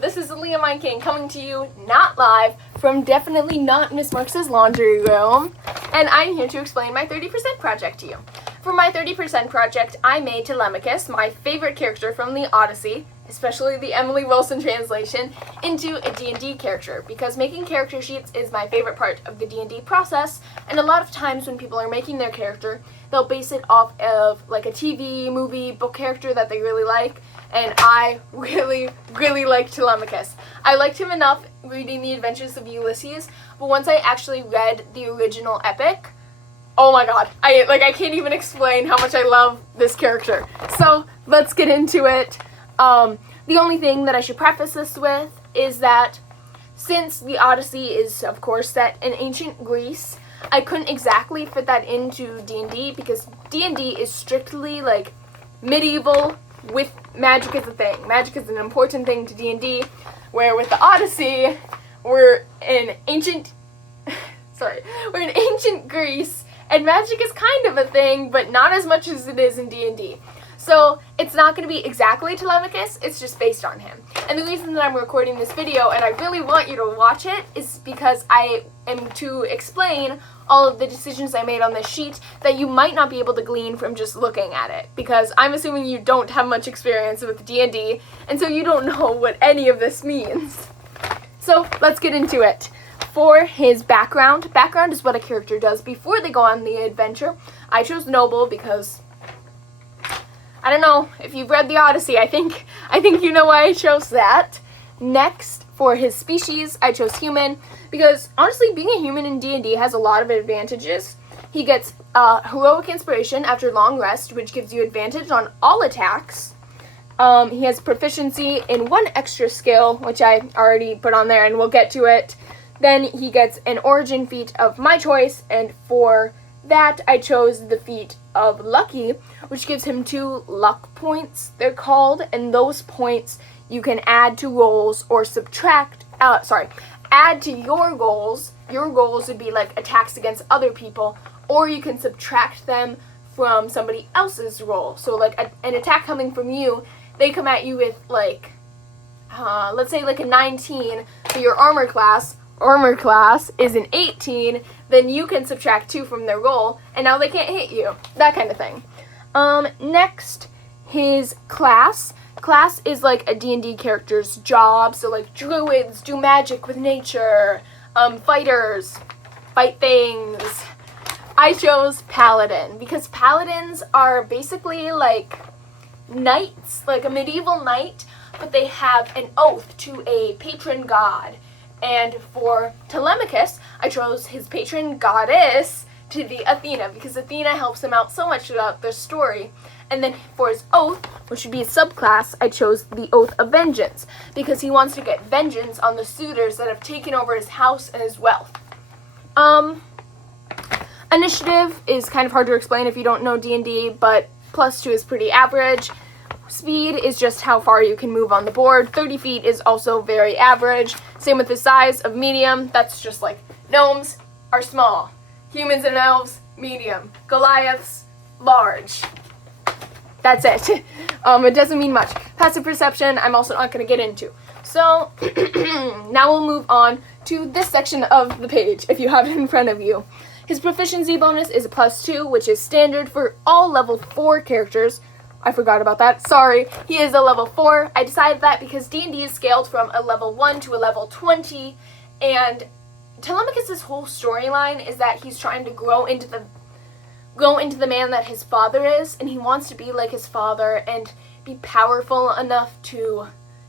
this is Leah Mine King coming to you not live from definitely not Miss Marks's laundry room, and I'm here to explain my 30% project to you. For my 30% project, I made Telemachus, my favorite character from the Odyssey, especially the Emily Wilson translation, into a D&D character, because making character sheets is my favorite part of the D&D process, and a lot of times when people are making their character, they'll base it off of like a TV, movie, book character that they really like, and I really liked Telemachus. I liked him enough reading The Adventures of Ulysses, but once I actually read the original epic, oh my god, I can't even explain how much I love this character. So, let's get into it. The only thing that I should preface this with is that since the Odyssey is, of course, set in ancient Greece, I couldn't exactly fit that into D&D because D&D is strictly, like, medieval with magic as a thing. Magic is an important thing to D&D, where with the Odyssey, we're in ancient Greece, and magic is kind of a thing, but not as much as it is in D&D. So, it's not going to be exactly Telemachus, it's just based on him. And the reason that I'm recording this video, and I really want you to watch it, is because I am to explain all of the decisions I made on this sheet that you might not be able to glean from just looking at it. Because I'm assuming you don't have much experience with D&D, and so you don't know what any of this means. So, let's get into it. For his background is what a character does before they go on the adventure. I chose noble because I don't know, if you've read the Odyssey, I think you know why I chose that. Next, for his species, I chose human, because honestly, being a human in D&D has a lot of advantages. He gets heroic inspiration after long rest, which gives you advantage on all attacks. He has proficiency in one extra skill, which I already put on there, and we'll get to it. Then he gets an origin feat of my choice, and for that, I chose the feat of Lucky, which gives him 2 luck points, they're called, and those points you can add to rolls or add to your goals. Your goals would be like attacks against other people, or you can subtract them from somebody else's roll. So like an attack coming from you, they come at you with like, let's say like a 19 for your armor class is an 18, then you can subtract 2 from their roll, and now they can't hit you. That kind of thing. Next, his class. Class is like a D&D character's job, so like druids do magic with nature, fighters fight things. I chose paladin, because paladins are basically like knights, like a medieval knight, but they have an oath to a patron god. And for Telemachus, I chose his patron goddess to be Athena, because Athena helps him out so much throughout the story. And then for his oath, which would be a subclass, I chose the Oath of Vengeance, because he wants to get vengeance on the suitors that have taken over his house and his wealth. Initiative is kind of hard to explain if you don't know D&D, but +2 is pretty average. Speed is just how far you can move on the board. 30 feet is also very average. Same with the size of medium. That's just like gnomes are small. Humans and elves, medium. Goliaths, large. That's it. It doesn't mean much. Passive perception, I'm also not going to get into. So, now we'll move on to this section of the page, if you have it in front of you. His proficiency bonus is a +2, which is standard for all level 4 characters. I forgot about that. Sorry. He is a level 4. I decided that because D&D is scaled from a level 1 to a level 20, and Telemachus' whole storyline is that he's trying to grow into the man that his father is, and he wants to be like his father and be powerful enough to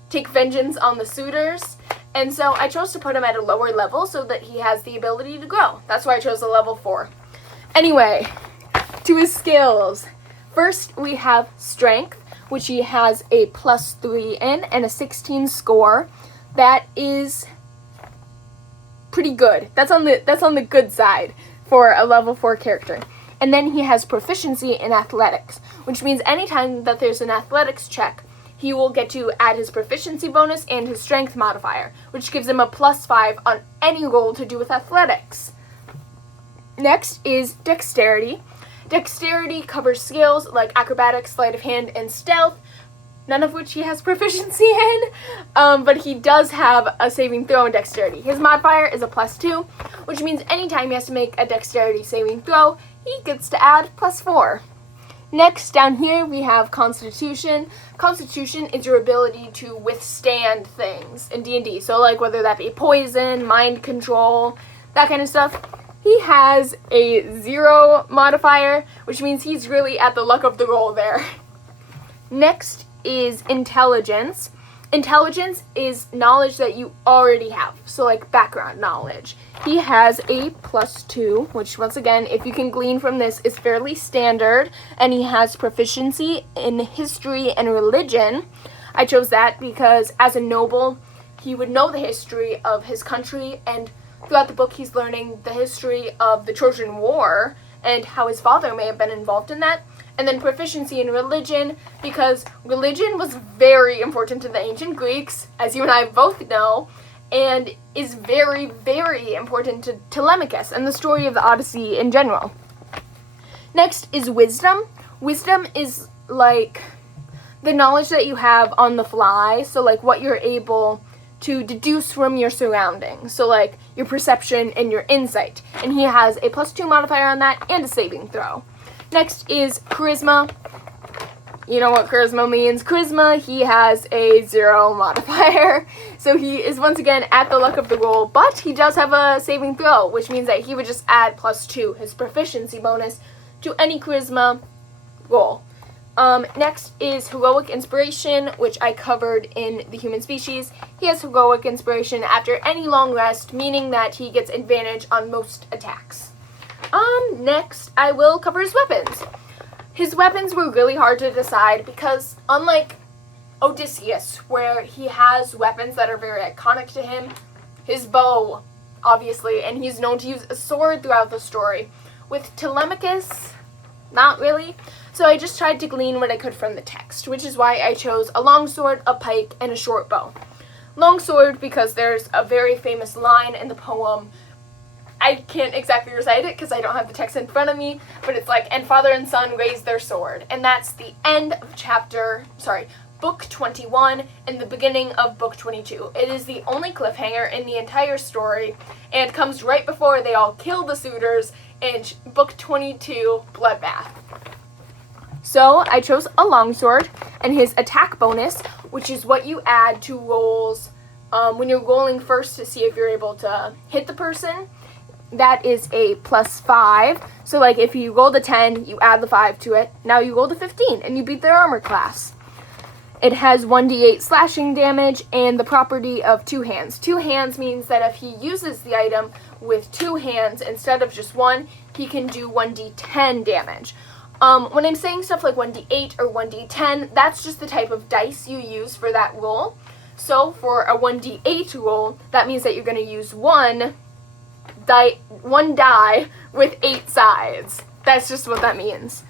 take vengeance on the suitors. And so I chose to put him at a lower level so that he has the ability to grow. That's why I chose a level 4. Anyway, to his skills. First, we have Strength, which he has a +3 in and a 16 score. That is pretty good. That's on the good side for a level 4 character. And then he has Proficiency in Athletics, which means anytime that there's an athletics check, he will get to add his proficiency bonus and his strength modifier, which gives him a +5 on any roll to do with athletics. Next is Dexterity. Dexterity covers skills like acrobatics, sleight of hand, and stealth, none of which he has proficiency in, but he does have a saving throw in dexterity. His modifier is a +2, which means anytime he has to make a dexterity saving throw, he gets to add +4. Next, down here, we have Constitution. Constitution is your ability to withstand things in D&D. So, like, whether that be poison, mind control, that kind of stuff. He has a 0 modifier, which means he's really at the luck of the roll there. Next is Intelligence. Intelligence is knowledge that you already have, so like background knowledge. He has a +2, which once again, if you can glean from this, is fairly standard, and he has proficiency in history and religion. I chose that because as a noble, he would know the history of his country, and throughout the book he's learning the history of the Trojan War and how his father may have been involved in that. And then proficiency in religion, because religion was very important to the ancient Greeks, as you and I both know, and is very, very important to Telemachus and the story of the Odyssey in general. Next is Wisdom. Wisdom is like the knowledge that you have on the fly, so like what you're able to deduce from your surroundings, so like your perception and your insight. And he has a +2 modifier on that and a saving throw. Next is Charisma. You know what charisma means. Charisma, he has a 0 modifier. So he is once again at the luck of the roll, but he does have a saving throw, which means that he would just add +2, his proficiency bonus, to any charisma roll. Next is Heroic Inspiration, which I covered in the Human Species. He has Heroic Inspiration after any long rest, meaning that he gets advantage on most attacks. Next, I will cover his weapons. His weapons were really hard to decide because, unlike Odysseus, where he has weapons that are very iconic to him, his bow, obviously, and he's known to use a sword throughout the story. With Telemachus, not really. So I just tried to glean what I could from the text, which is why I chose a longsword, a pike, and a short bow. Longsword because there's a very famous line in the poem. I can't exactly recite it because I don't have the text in front of me, but it's like, and father and son raised their sword. And that's the end of book 21 and the beginning of book 22. It is the only cliffhanger in the entire story and comes right before they all kill the suitors in book 22, Bloodbath. So I chose a longsword, and his attack bonus, which is what you add to rolls when you're rolling first to see if you're able to hit the person, that is a +5. So like if you rolled a 10, you add the 5 to it. Now you rolled a 15 and you beat their armor class. It has 1d8 slashing damage and the property of 2 hands. 2 hands means that if he uses the item with 2 hands instead of just 1, he can do 1d10 damage. When I'm saying stuff like 1d8 or 1d10, that's just the type of dice you use for that roll. So for a 1d8 roll, that means that you're going to use one die with 8 sides. That's just what that means.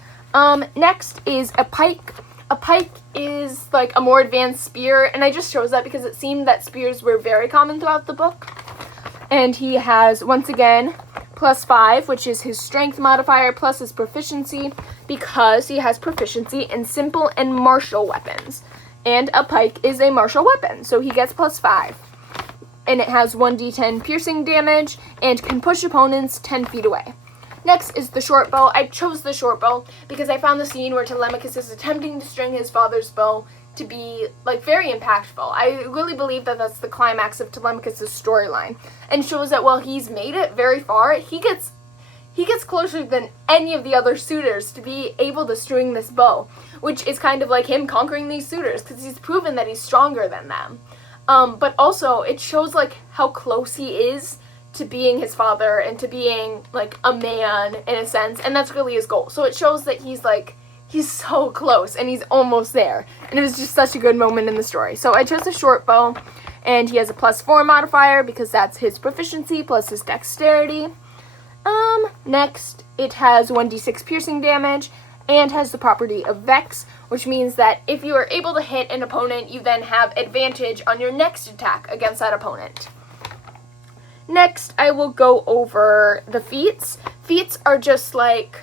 Next is a pike. A pike is like a more advanced spear, and I just chose that because it seemed that spears were very common throughout the book. And he has, once again, +5, which is his strength modifier, plus his proficiency, because he has proficiency in simple and martial weapons. And a pike is a martial weapon, so he gets +5. And it has 1d10 piercing damage and can push opponents 10 feet away. Next is the short bow. I chose the short bow because I found the scene where Telemachus is attempting to string his father's bow to be like very impactful. I really believe that that's the climax of Telemachus' storyline, and shows that while he's made it very far, he gets closer than any of the other suitors to be able to string this bow, which is kind of like him conquering these suitors because he's proven that he's stronger than them. But also it shows like how close he is to being his father and to being like a man in a sense, and that's really his goal. So it shows that he's so close and he's almost there, and it was just such a good moment in the story. So I chose a short bow, and he has a +4 modifier because that's his proficiency plus his dexterity. Next it has 1d6 piercing damage and has the property of Vex, which means that if you are able to hit an opponent, you then have advantage on your next attack against that opponent. Next, I will go over the feats. Feats are just like,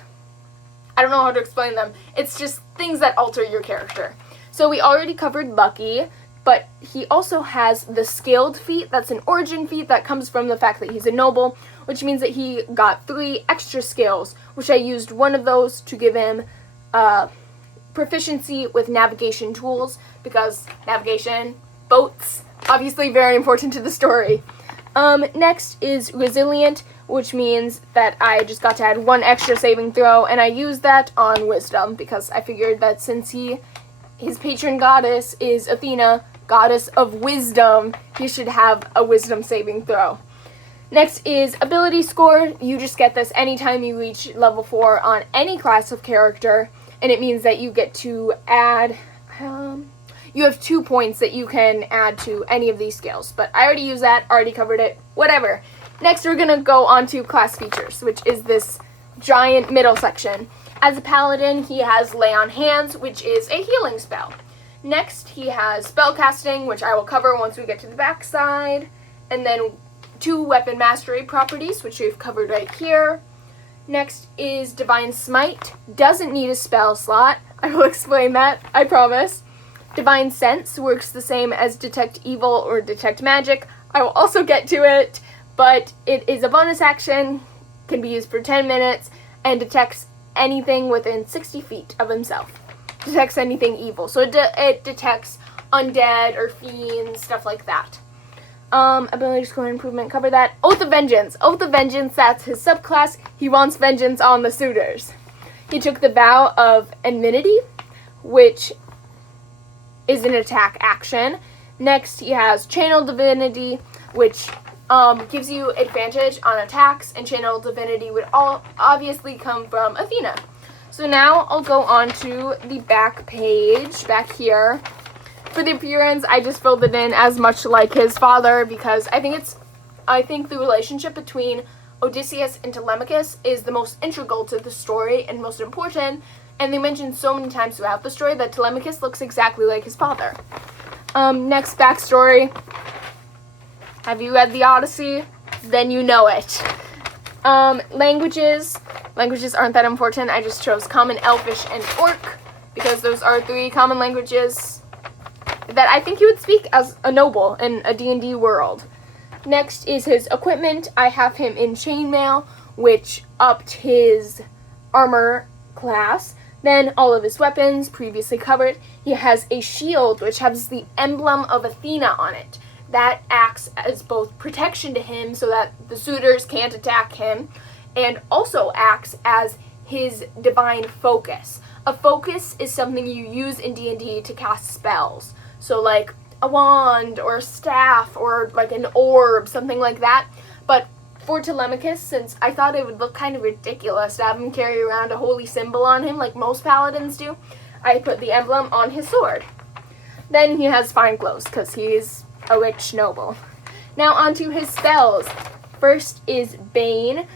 I don't know how to explain them. It's just things that alter your character. So we already covered Lucky, but he also has the Scaled feat. That's an origin feat that comes from the fact that he's a noble, which means that he got 3 extra skills, which I used one of those to give him proficiency with navigation tools, because navigation, boats, obviously very important to the story. Next is Resilient, which means that I just got to add 1 extra saving throw, and I used that on Wisdom, because I figured that since his patron goddess is Athena, goddess of wisdom, he should have a Wisdom saving throw. Next is Ability Score. You just get this anytime you reach level 4 on any class of character, and it means that you get to add, you have 2 points that you can add to any of these skills, but I already used that, already covered it, whatever. Next, we're going to go on to class features, which is this giant middle section. As a paladin, he has Lay on Hands, which is a healing spell. Next, he has Spellcasting, which I will cover once we get to the back side, and then 2 weapon mastery properties, which we've covered right here. Next is Divine Smite. Doesn't need a spell slot. I will explain that, I promise. Divine Sense works the same as Detect Evil or Detect Magic. I will also get to it, but it is a bonus action, can be used for 10 minutes, and detects anything within 60 feet of himself. Detects anything evil. So it detects undead or fiends, stuff like that. Ability Score Improvement, cover that. Oath of Vengeance. Oath of Vengeance, that's his subclass. He wants vengeance on the suitors. He took the Vow of Enmity, which is an attack action. Next, he has Channel Divinity, which gives you advantage on attacks, and Channel Divinity would obviously come from Athena. So now I'll go on to the back page, back here. For the appearance, I just filled it in as much like his father, because I think the relationship between Odysseus and Telemachus is the most integral to the story and most important, and they mention so many times throughout the story that Telemachus looks exactly like his father. Next, backstory. Have you read the Odyssey? Then you know it. Languages. Languages aren't that important. I just chose Common, Elfish, and Orc, because those are 3 common languages that I think he would speak as a noble in a D&D world. Next is his equipment. I have him in chainmail, which upped his armor class. Then all of his weapons, previously covered. He has a shield, which has the emblem of Athena on it. That acts as both protection to him so that the suitors can't attack him, and also acts as his divine focus. A focus is something you use in D&D to cast spells. So like a wand or a staff or like an orb, something like that. But for Telemachus, since I thought it would look kind of ridiculous to have him carry around a holy symbol on him like most paladins do, I put the emblem on his sword. Then he has fine clothes because he's a rich noble. Now onto his spells. First is Bane.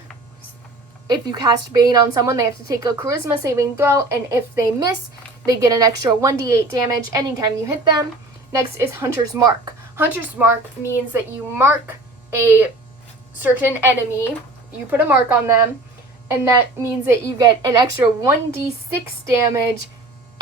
If you cast Bane on someone, they have to take a charisma saving throw, and if they miss, they get an extra 1d8 damage anytime you hit them. Next is Hunter's Mark. Hunter's Mark means that you mark a certain enemy, you put a mark on them, and that means that you get an extra 1d6 damage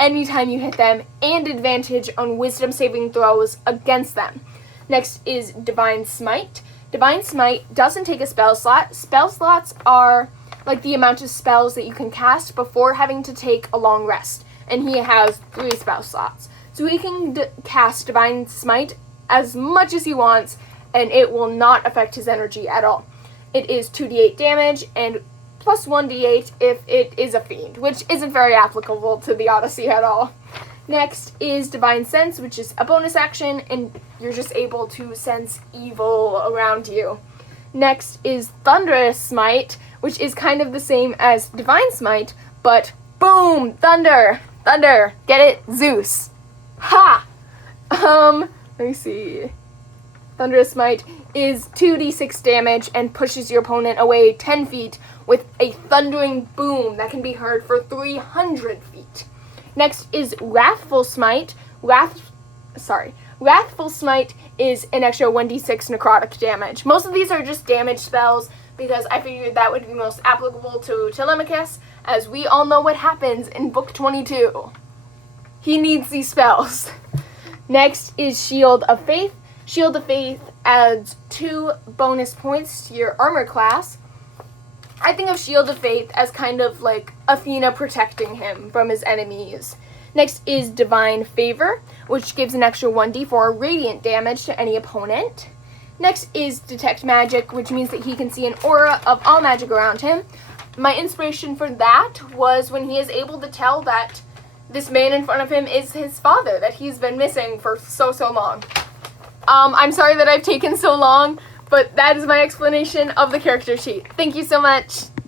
anytime you hit them, and advantage on wisdom saving throws against them. Next is Divine Smite. Divine Smite doesn't take a spell slot. Spell slots are like the amount of spells that you can cast before having to take a long rest. And he has 3 spell slots. So he can cast Divine Smite as much as he wants, and it will not affect his energy at all. It is 2d8 damage, and plus 1d8 if it is a fiend, which isn't very applicable to the Odyssey at all. Next is Divine Sense, which is a bonus action, and you're just able to sense evil around you. Next is Thunderous Smite, which is kind of the same as Divine Smite, but boom! Thunder! Thunder! Get it? Zeus! Ha! Let me see. Thunderous Smite is 2d6 damage and pushes your opponent away 10 feet with a thundering boom that can be heard for 300 feet. Next is Wrathful Smite. Wrathful Smite is an extra 1d6 necrotic damage. Most of these are just damage spells because I figured that would be most applicable to Telemachus, as we all know what happens in Book 22. He needs these spells. Next is Shield of Faith. Shield of Faith adds 2 bonus points to your armor class. I think of Shield of Faith as kind of like Athena protecting him from his enemies. Next is Divine Favor, which gives an extra 1d4 radiant damage to any opponent. Next is Detect Magic, which means that he can see an aura of all magic around him. My inspiration for that was when he is able to tell that this man in front of him is his father, that he's been missing for so long. I'm sorry that I've taken so long, but that is my explanation of the character sheet. Thank you so much.